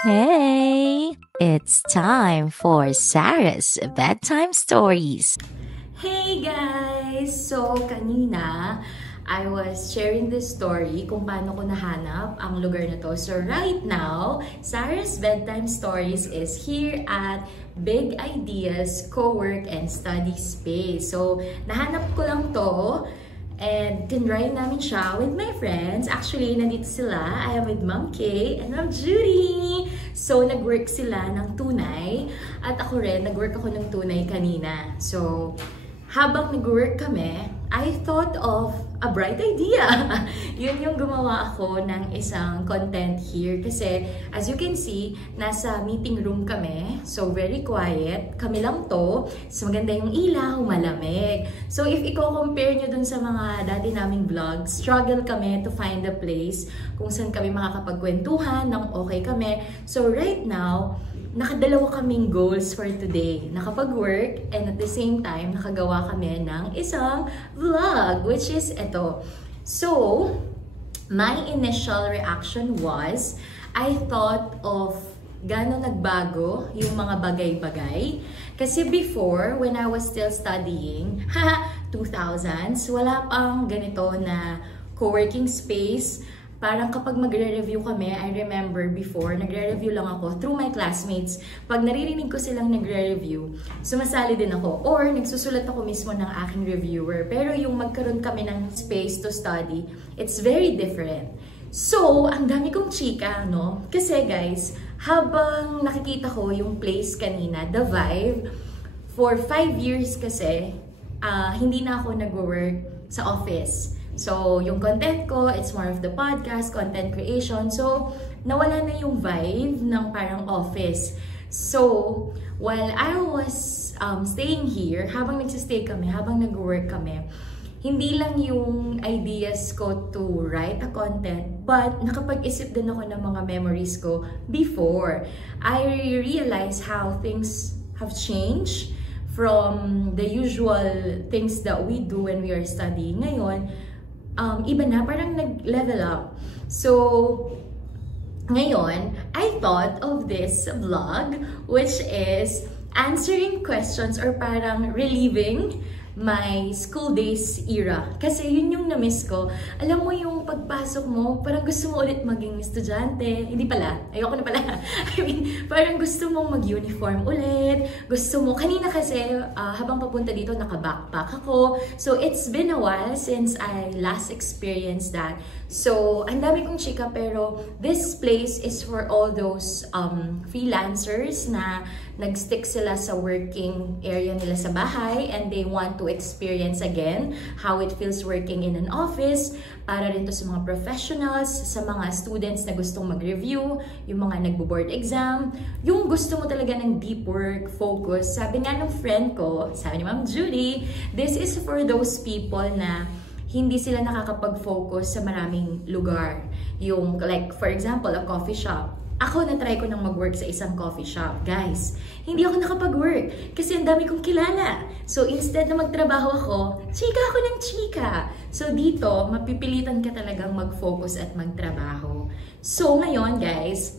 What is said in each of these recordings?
Hey, it's time for Sarah's bedtime stories. Hey guys! So, kanina, I was sharing this story kung paano ko nahanap ang lugar na to. So, right now, Sarah's Bedtime Stories is here at Big Ideas Co-work and Study Space. So, nahanap ko lang to and tinry namin siya with my friends. Actually, nandito sila. I am with Ma'am Kay and Ma'am Judy. So, nag-work sila ng tunay. At ako rin, nag-work ako ng tunay kanina. So, habang nag-work kami, I thought of a bright idea. Yun yung gumawa ako ng isang content here. Kasi, as you can see, nasa meeting room kami. So, very quiet. Kami lang to. So, maganda yung ilaw, malamig. So, if i-compare nyo dun sa mga dati naming vlogs, struggle kami to find a place kung saan kami makakapagkwentuhan ng okay kami. So, right now, nakadalawa kaming goals for today. Nakapag-work and at the same time, nakagawa kami ng isang vlog, which is ito. So, my initial reaction was, I thought of gano'n nagbago yung mga bagay-bagay. Kasi before, when I was still studying, 2000s, wala pang ganito na co-working space. Parang kapag magre-review kami, I remember before, nagre-review lang ako through my classmates. Pag naririnig ko silang nagre-review, sumasali din ako. Or nagsusulat ako mismo ng aking reviewer. Pero yung magkaroon kami ng space to study, it's very different. So, ang dami kong chika, no? Kasi guys, habang nakikita ko yung place kanina, The Vibe, for 5 years kasi, hindi na ako nag-work sa office. So, yung content ko, it's more of the podcast, content creation. So, nawala na yung vibe ng parang office. So, while I was staying here, habang nagsistay kami, habang nag-work kami, hindi lang yung ideas ko to write a content, but nakapag-isip din ako ng mga memories ko before. I realized how things have changed from the usual things that we do when we are studying. Ngayon, iba na, parang nag-level up. So, ngayon, I thought of this vlog, which is answering questions or parang reliving my school days era. Kasi yun yung na-miss ko. Alam mo yung pagpasok mo, parang gusto mo ulit maging estudyante. Hindi pala. Ayoko na pala. I mean, parang gusto mong mag-uniform ulit. Gusto mo, kanina kasi, habang papunta dito, naka-backpack ako. So, it's been a while since I last experienced that. So, ang dami kong chika, pero this place is for all those freelancers na nag-stick sila sa working area nila sa bahay and they want to experience again how it feels working in an office. Para rin to sa mga professionals, sa mga students na gustong mag-review, yung mga nagbo-board exam, yung gusto mo talaga ng deep work, focus. Sabi nga ng friend ko, sabi ni Ma'am Judy, this is for those people na hindi sila nakakapag-focus sa maraming lugar. Yung, like, for example, a coffee shop. Ako, na-try ko nang mag-work sa isang coffee shop. Guys, hindi ako nakapag-work kasi ang dami kong kilala. So, instead na magtrabaho ako, chika ako ng chika. So, dito, mapipilitan ka talagang mag-focus at magtrabaho. So, ngayon, guys,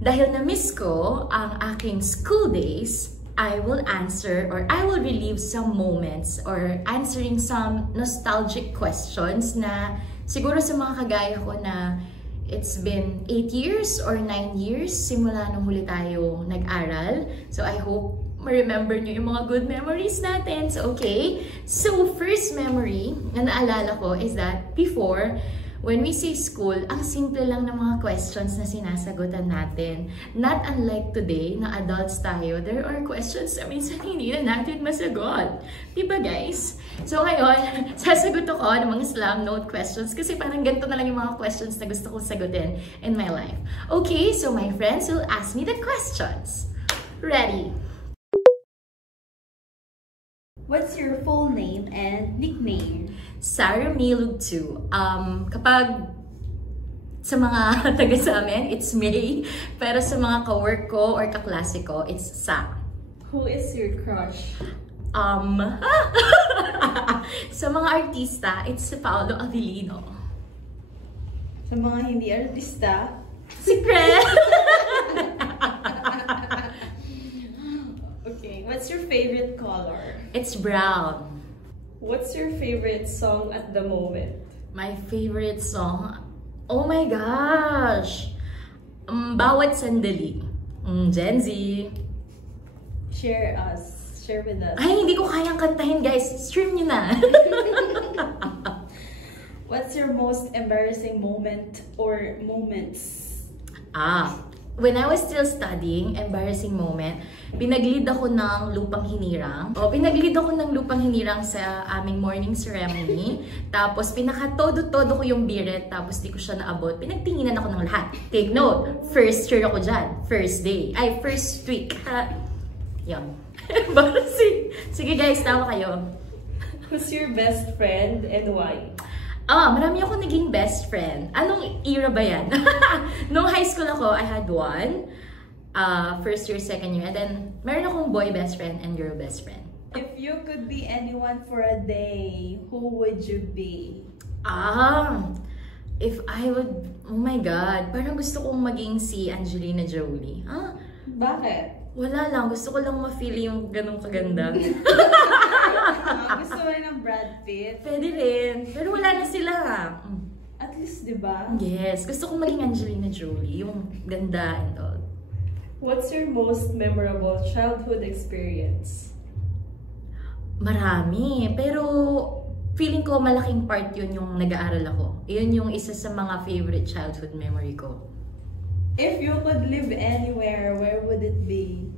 dahil na-miss ko ang aking school days, I will answer or I will relive some moments or answering some nostalgic questions na siguro sa mga kagaya ko na it's been 8 years or 9 years simula nung huli tayo nag-aral. So I hope ma-remember nyo yung mga good memories natin. So okay. So first memory na naalala ko is that before, when we say school, ang simple lang ng mga questions na sinasagutan natin. Not unlike today, na adults tayo, there are questions na minsan hindi na natin masagot. Diba guys? So ngayon, sasagot ako ng mga slam note questions kasi parang ganito na lang yung mga questions na gusto kong sagutin in my life. Okay, so my friends will ask me the questions. Ready? What's your full name and nickname? Sarah Milug 2. Kapag sa mga taga sa amin, it's May. Pero sa mga ka-work ko or kaklase ko, it's Sa. Who is your crush? Sa mga artista, it's si Paolo Avellino. Sa mga hindi artista? Secret! What's your favorite color? It's brown. What's your favorite song at the moment? My favorite song? Oh my gosh! Bawat Sandali. Gen Z. Share with us. Ay, hindi ko kayang kantahin, guys. Stream nyo na. What's your most embarrassing moment or moments? When I was still studying, embarrassing moment, pinag-lead ako ng lupang hinirang. Pinag-lead ako ng lupang hinirang sa aming morning ceremony. Tapos, pinaka-todo-todo ko yung biret. Tapos, di ko siya naabot. Pinagtinginan ako ng lahat. Take note, first year ako dyan. First day. Ay, first week. Yun. Embarrassing. Sige guys, tawa kayo. Who's your best friend and why? Marami ako naging best friend. Anong era ba yan? Nung high school ako, I had one. First year, second year. And then, meron akong boy best friend and girl best friend. If you could be anyone for a day, who would you be? If I would... Oh my God. Parang gusto kong maging si Angelina Jolie. Bakit? Wala lang. Gusto ko lang ma-feel yung ganong kaganda. Gusto mo rin ng Brad Pitt? Pwede rin. Pero wala na sila. At least, di ba? Yes. Gusto kong maging Angelina Jolie. Yung ganda and all. What's your most memorable childhood experience? Marami. Pero feeling ko malaking part yun yung nag-aaral ako. Yun yung isa sa mga favorite childhood memory ko. If you could live anywhere, where would it be?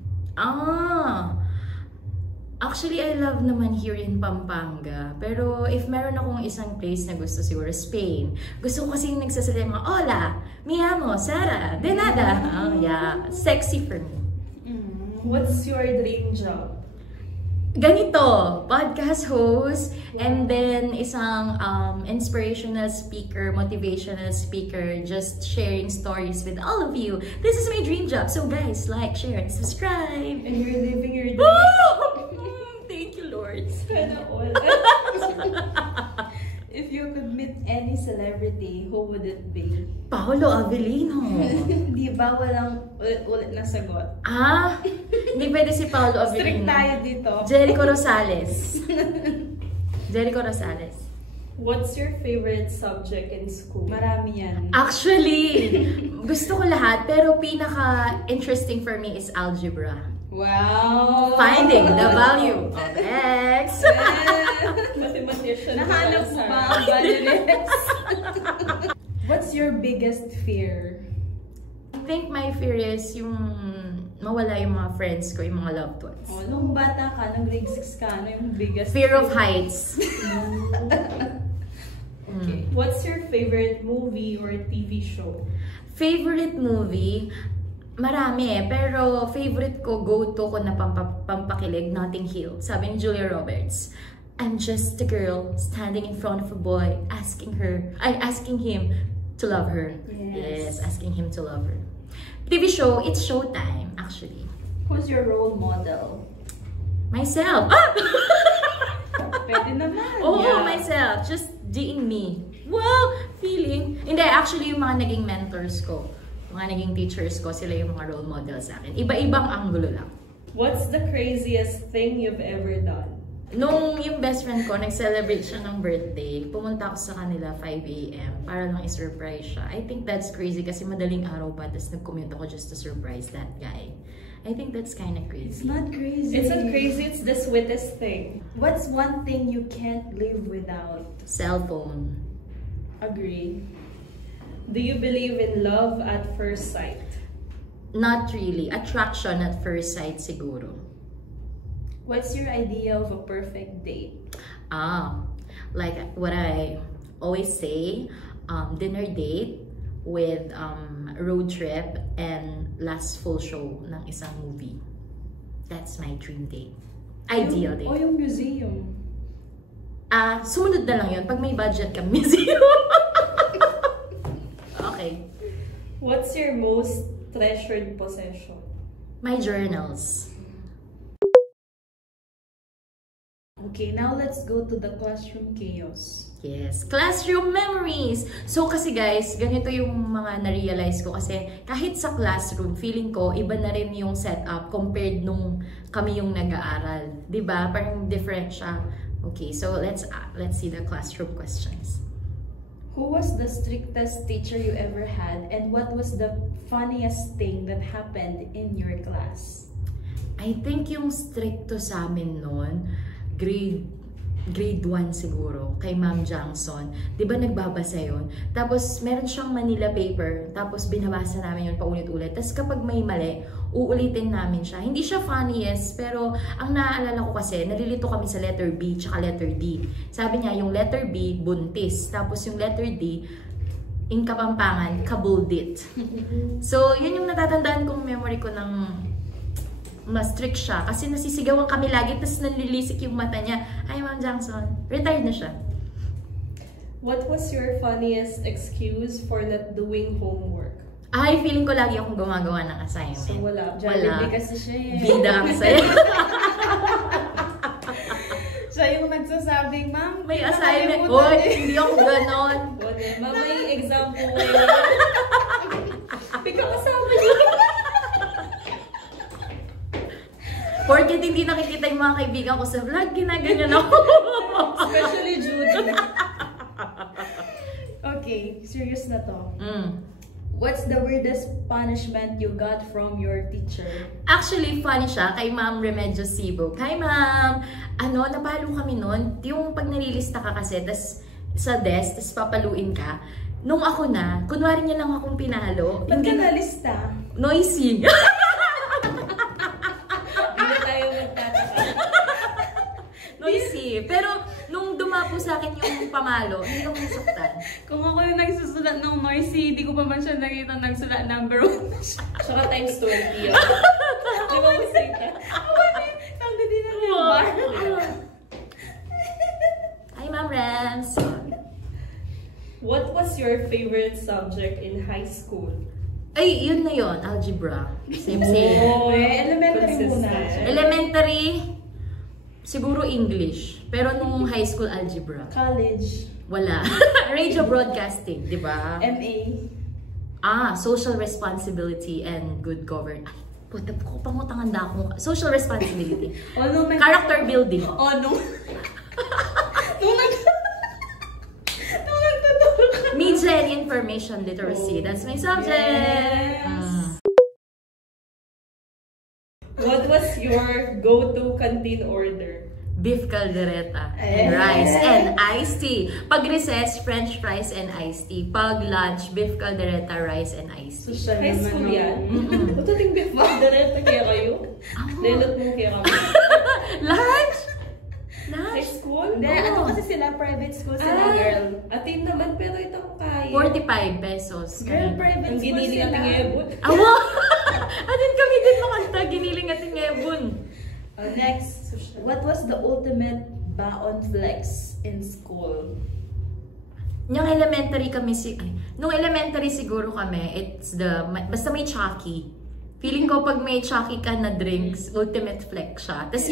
Actually, I love naman here in Pampanga. Pero if meron akong isang place na gusto, siguro Spain. Gusto ko kasi yung nagsasalita mga, hola, mi amo, Sara, de nada. Yeah, sexy for me. What's your dream job? Ganito, podcast host, and then isang inspirational speaker, motivational speaker, just sharing stories with all of you. This is my dream job. So guys, like, share, and subscribe. And you're living your dream. Thank you, Lord. Sana all. If you could meet any celebrity, who would it be? Paolo Avellino. Di ba walang ulit na sagot? Hindi pwede si Paolo Avellino. Strict tayo dito. Jericho Rosales. Jericho Rosales. What's your favorite subject in school? Marami yan. Actually, gusto ko lahat, pero pinaka-interesting for me is algebra. Wow! Finding the value of X. Mathematician. Nahanap mo ba ang valueless? What's your biggest fear? I think my fear is yung mawala yung mga friends ko, yung mga loved ones. Nung bata ka, nung grade 6 ka, ano yung biggest Fear of heights. Okay. What's your favorite movie or TV show? Favorite movie? Marami pero favorite ko, go-to ko na pampakilig, Notting Hill. Sabi ni Julia Roberts, I'm just a girl standing in front of a boy asking him to love her. Yes, asking him to love her. TV show, it's Showtime, actually. Who's your role model? Myself. Pwede naman. Myself. Just being me. Wow! Feeling. Hindi, actually yung mga naging mentors ko, mga naging teachers ko, sila yung mga role models sa akin. Iba-ibang anggulo lang. What's the craziest thing you've ever done? Nung yung best friend ko, nag-celebrate siya ng birthday, pumunta ako sa kanila 5 AM para lang i-surprise siya. I think that's crazy kasi madaling araw pa, tapos nag-commute ako just to surprise that guy. I think that's kind of crazy. It's not crazy. It's not crazy, it's the sweetest thing. What's one thing you can't live without? Cell phone. Agree. Do you believe in love at first sight? Not really. Attraction at first sight siguro. What's your idea of a perfect date? Like what I always say, dinner date with road trip and last full show ng isang movie. That's my dream date. Ideal date. O yung museum. Sumunod na lang yun. Pag may budget ka, museum. Okay. What's your most treasured possession? My journals. Okay, now let's go to the classroom chaos. Yes, classroom memories! So kasi guys, ganito yung mga na-realize ko kasi kahit sa classroom, feeling ko iba na rin yung setup compared nung kami yung nag-aaral. Diba? Parang different siya. Okay, so let's see the classroom questions. Who was the strictest teacher you ever had, and what was the funniest thing that happened in your class? I think yung stricto sa amin noon, grade 1 siguro, kay Ma'am Johnson. Di ba nagbabasa yun? Tapos meron siyang Manila paper, tapos binabasa namin yun paulit-ulit. Tapos kapag may mali, uulitin namin siya. Hindi siya funniest, pero ang naaalala ko kasi, nalilito kami sa letter B tsaka letter D. Sabi niya, yung letter B, buntis. Tapos yung letter D, in Kapampangan, kabuldit. So, yun yung natatandaan kong memory ko ng mas strict siya. Kasi nasisigawan kami lagi, tapos nalilisik yung mata niya. Ay, Ma'am Johnson. Retired na siya. What was your funniest excuse for not doing homework? Ay, feeling ko lagi akong gumagawa ng assignment. So, wala. Jollibee kasi siya eh. Bida ako sa'yo. Siya yung nagsasabing, Ma'am, May assignment. Hoy, hindi ako ganon. Wala. May exam po ngayon. Bigla kasama niyo. Porket hindi nakikita yung mga kaibigan ko sa vlog, ginaganyan ako. Especially Judy. Okay, serious na to. Mm. What's the weirdest punishment you got from your teacher? Actually, funny siya kay Ma'am Remedios Sibog. Hi, Ma'am! Napalo kami nun. Yung pag nalilista ka kasi, tas sa desk, tas papaluin ka. Nung ako na, kunwari niya lang akong pinalo. Ba't ka nalista? Noisy. Hindi na tayo magtataka. Noisy. Pero, nung dumapo sa akin yung pamalo, hindi ako nasaktan. Kung ako yung nagsusulat ng noisy, hindi ko pa man siya nakita nagsulat number 1. Tsaka times 20 yun. Di ba mo sita? Sabi din na yung bar. Hi, Ma'am Rams. What was your favorite subject in high school? Ay, yun na yun. Algebra. Same. Elementary muna. Consistent. Elementary, siguro English. Pero nung high school, algebra. College. Wala. Radio broadcasting, di ba? MA. Social responsibility and good governance. Ay, puta ko, pangutanganda ako. Social responsibility. Nung Character building. nung Media and information literacy. That's my subject. Yes. What was your go-to canteen order? Beef caldereta, Eh. rice, and iced tea. Pag recess, french fries and iced tea. Pag lunch, beef caldereta, rice, and iced tea. social High naman. school no? yan. Ito ting beef direta kaya kayo? Lelot mo kaya kami. Lunch? High Lunch? school? Hindi, ano kasi sila, private school sila, girl. Atin naman pero ito ko kaya. 45 pesos. Girl, kanina. private Ang school giniling sila. natin ngayon. Awa! Atin kami din makanta. Giniling atin ngayon. Next, what was the ultimate baon flex in school? Yung elementary kami nung elementary siguro kami, basta may Chucky. Feeling ko pag may Chucky ka na drinks, ultimate flex siya. Tapos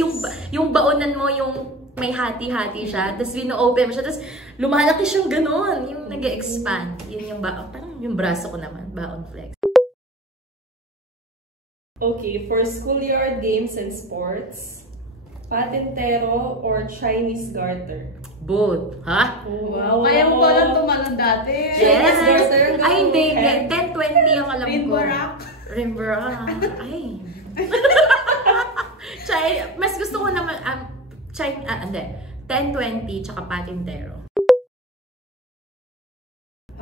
yung baonan mo, yung may hati-hati siya, tapos wino-open mo siya, tapos lumalaki siyang ganon, yung nag-expand. Yun yung baon, parang yung braso ko naman, baon flex. Okay, for schoolyard games and sports, patintero or Chinese garter? Both. Ha? Wow, kaya mo palang tumalon dati. Yes! Garter, Ay, hindi. okay. 10-20 ang alam ko. Rimbarak. Rimbarak. Ay. Mas gusto ko naman, hindi. 10-20 tsaka patintero.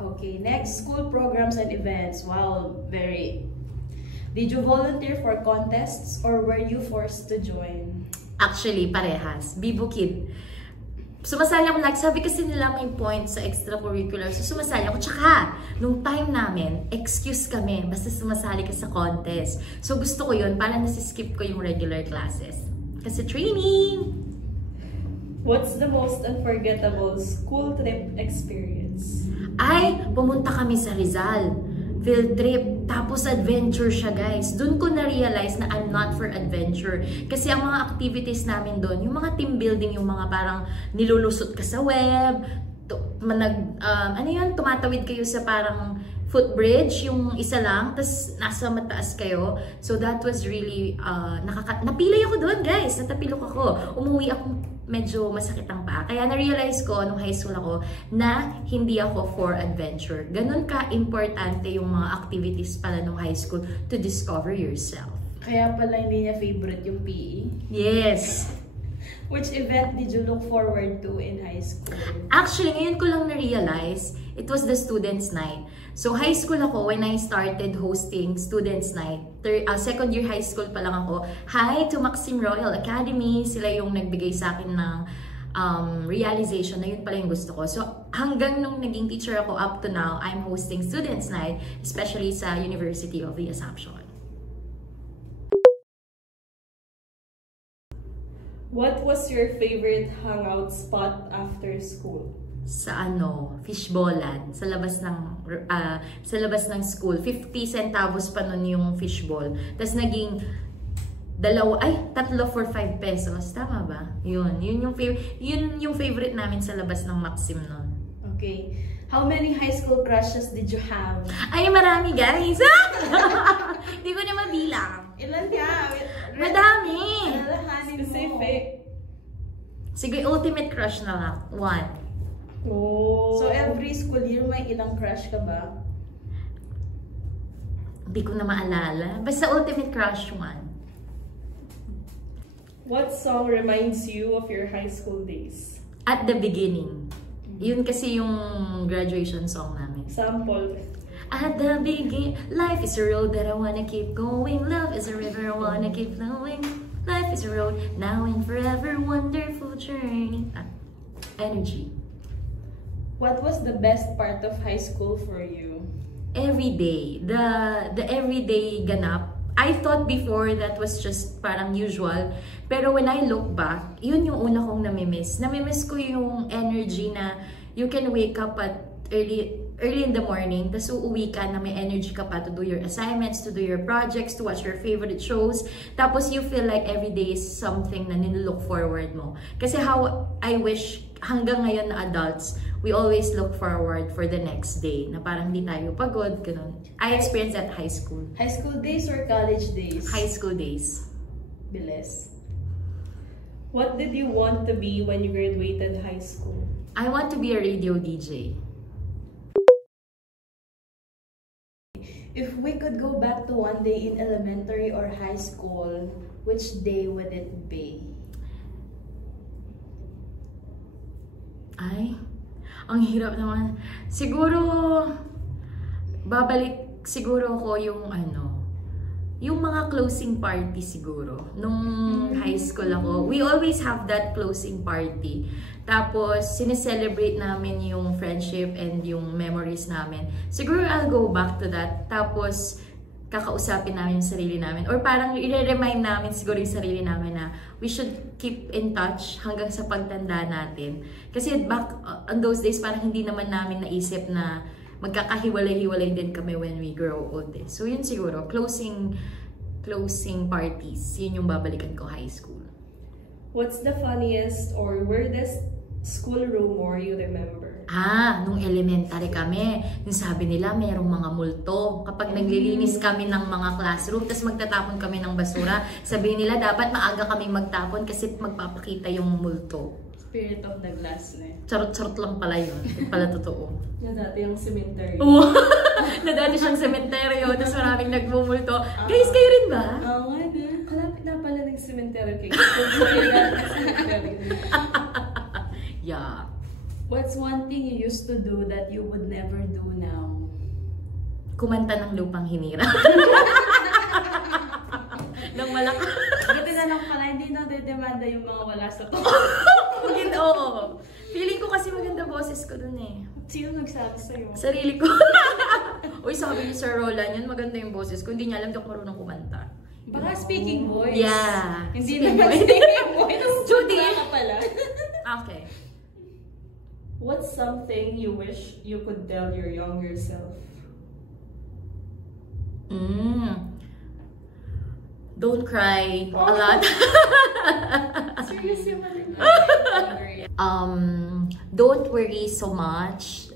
Okay, next, school programs and events. Wow, very. Did you volunteer for contests or were you forced to join? Actually, parehas. Bibo Kid. Sumasali ako like, sabi kasi nila may points sa extracurricular. So, sumasali ako. Tsaka, nung time namin, excuse kami. Basta sumasali ka sa contest. So, gusto ko yun. Parang nasiskip ko yung regular classes. Kasi training! What's the most unforgettable school trip experience? Ay, pumunta kami sa Rizal. field trip. Tapos adventure siya, guys. Doon ko na-realize na I'm not for adventure. Kasi ang mga activities namin doon, yung mga team building, yung mga parang nilulusot ka sa web, tumatawid kayo sa parang footbridge, yung isa lang, tas nasa mataas kayo. So that was really, napilay ako doon, guys. Natapilok ako. Umuwi ako medyo masakit ang paa. Kaya na-realize ko nung high school ako na hindi ako for adventure. Ganun ka-importante yung mga activities pala nung high school to discover yourself. Kaya pala hindi niya favorite yung PE. Yes! Which event did you look forward to in high school? Actually, ngayon ko lang na-realize, it was the students' night. So, high school ako, when I started hosting students' night, second year high school pa lang ako, hi to Maxim Royal Academy, sila yung nagbigay sa akin ng realization na yun pala yung gusto ko. So, hanggang nung naging teacher ako up to now, I'm hosting students' night, especially sa University of the Assumption. What was your favorite hangout spot after school? Sa fishballan, sa labas ng school. 50 centavos pa nun yung fishball. Tapos naging 3 for 5 pesos. Tama ba? Yun yung favorite namin sa labas ng Maxim nun. Okay. How many high school crushes did you have? Ay, marami, guys! Hindi ko na mabilang. Ilan ka? Madami! Specific. Sige, ultimate crush na lang. 1. Oh. So every school year, may ilang crush ka ba? Hindi ko na maalala. Basta ultimate crush 1. What song reminds you of your high school days? At the beginning. Yun kasi yung graduation song namin. Sample. At the beginning, life is a road that I wanna keep going. Love is a river I wanna keep flowing. Life is a road, now and forever, wonderful journey. Energy. What was the best part of high school for you? Every day. The everyday ganap. I thought before that was just parang usual. Pero when I look back, yun yung una kong namimiss. Namimiss ko yung energy na you can wake up at early in the morning, tapos uuwi ka na may energy ka pa to do your assignments, to do your projects, to watch your favorite shows. Tapos you feel like every day is something na nilook forward mo. Kasi how I wish hanggang ngayon na adults, we always look forward for the next day. Na parang hindi tayo pagod, ganun. I experienced that high school. High school days or college days? High school days. Bilis. What did you want to be when you graduated high school? I want to be a radio DJ. If we could go back to one day in elementary or high school, which day would it be? Ay, ang hirap naman. Siguro, babalik siguro ko yung yung mga closing party siguro. Nung high school ako, we always have that closing party. Tapos, sineselebrate namin yung friendship and yung memories namin. Siguro, I'll go back to that. Tapos, kakausapin namin yung sarili namin. Or parang i-remind namin siguro yung sarili namin na we should keep in touch hanggang sa pagtanda natin. Kasi back on those days, parang hindi naman namin naisip na magkakahiwalay-hiwalay din kami when we grow old. So, yun siguro. Closing parties. Yun yung babalikan ko high school. What's the funniest or weirdest school rumor you remember? Nung elementary kami, yung sabi nila merong mga multo. Kapag naglilinis kami ng mga classroom, tapos magtatapon kami ng basura, sabi nila dapat maaga kami magtapon kasi magpapakita yung multo. Spirit of the glass na. Charot-charot lang pala yun. Hindi pala totoo. Na dati yung cemetery. Oo. Na dati siyang sementeryo, tapos maraming nagmumulto. Guys, kayo rin ba? Oo nga na. Kalapit na pala ng cemetery kay Yeah. What's one thing you used to do that you would never do now? Kumanta ng lupang hinira. Nang malaki. Buti na lang pala, hindi na dedemanda yung mga wala sa to. Oo. Feeling ko kasi maganda boses ko dun eh. Sino nagsabi sa'yo? Sarili ko. Uy, sabi ni Sir Roland yan, maganda yung boses ko. Hindi niya alam, di ako marunong kumanta. Baka speaking voice. Yeah. Hindi naman speaking voice. Judy! Baka pala. Okay. What's something you wish you could tell your younger self? Don't cry a lot. Seriously, Don't worry so much.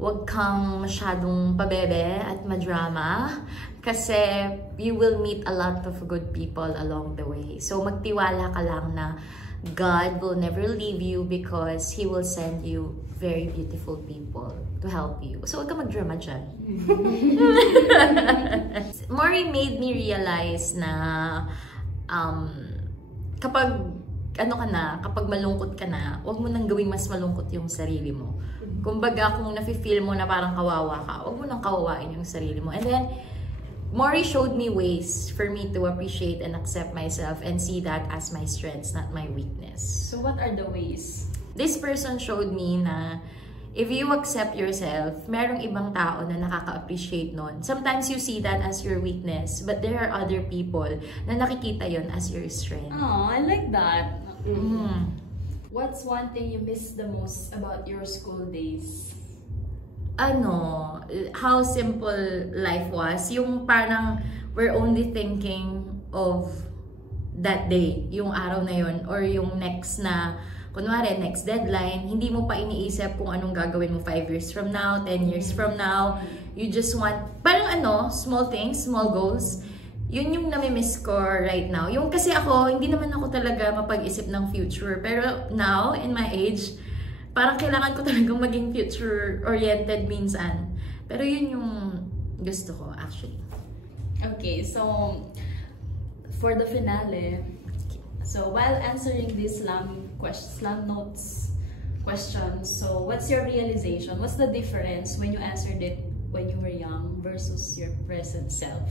Wag kang masyadong pabebe at madrama kasi you will meet a lot of good people along the way. So magtiwala ka lang na God will never leave you because He will send you very beautiful people to help you. So, huwag ka mag-drama dyan. Maury made me realize na kapag kapag malungkot ka na, huwag mo nang gawing mas malungkot yung sarili mo. Kumbaga, kung nafe-feel mo na parang kawawa ka, huwag mo nang kawawain yung sarili mo. And then, Maury showed me ways for me to appreciate and accept myself and see that as my strengths, not my weakness. So what are the ways? This person showed me na if you accept yourself, merong ibang tao na nakaka-appreciate nun. Sometimes you see that as your weakness, but there are other people na nakikita yon as your strength. Oh, I like that. What's one thing you miss the most about your school days? How simple life was. Yung parang we're only thinking of that day, yung araw na yun, or yung next na, kunwari, next deadline, hindi mo pa iniisip kung anong gagawin mo 5 years from now, 10 years from now. You just want, parang small things, small goals. Yun yung nami-miss ko right now. Yung kasi ako, hindi naman ako talaga mapag-isip ng future. Pero now, in my age, parang kailangan ko talagang maging future-oriented minsan. Pero yun yung gusto ko, actually. Okay, so for the finale, so while answering these slam notes questions, so what's your realization? What's the difference when you answered it when you were young versus your present self?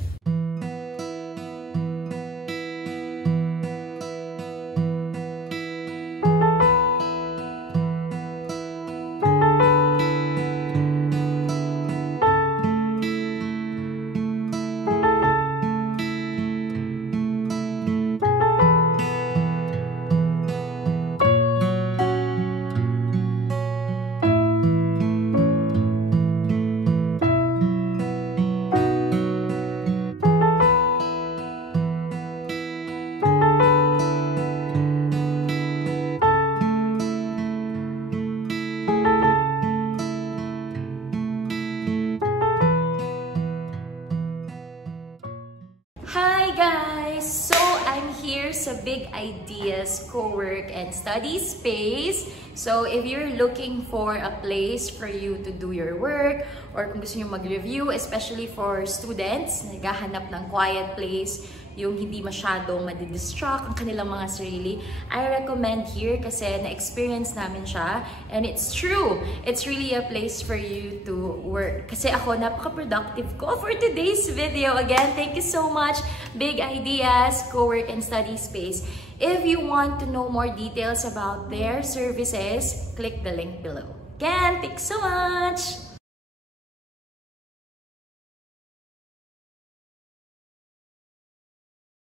Hi guys! So, I'm here sa Big Ideas Co-work and Study Space. So, if you're looking for a place for you to do your work or kung gusto nyo mag-review, especially for students, naghahanap ng quiet place, yung hindi masyadong madidistract ang kanilang mga sarili, I recommend here kasi na-experience namin siya. And it's true! It's really a place for you to work. Kasi ako, napaka-productive ko for today's video. Again, thank you so much, Big Ideas, Co-work and Study Space. If you want to know more details about their services, click the link below. Again, thanks so much!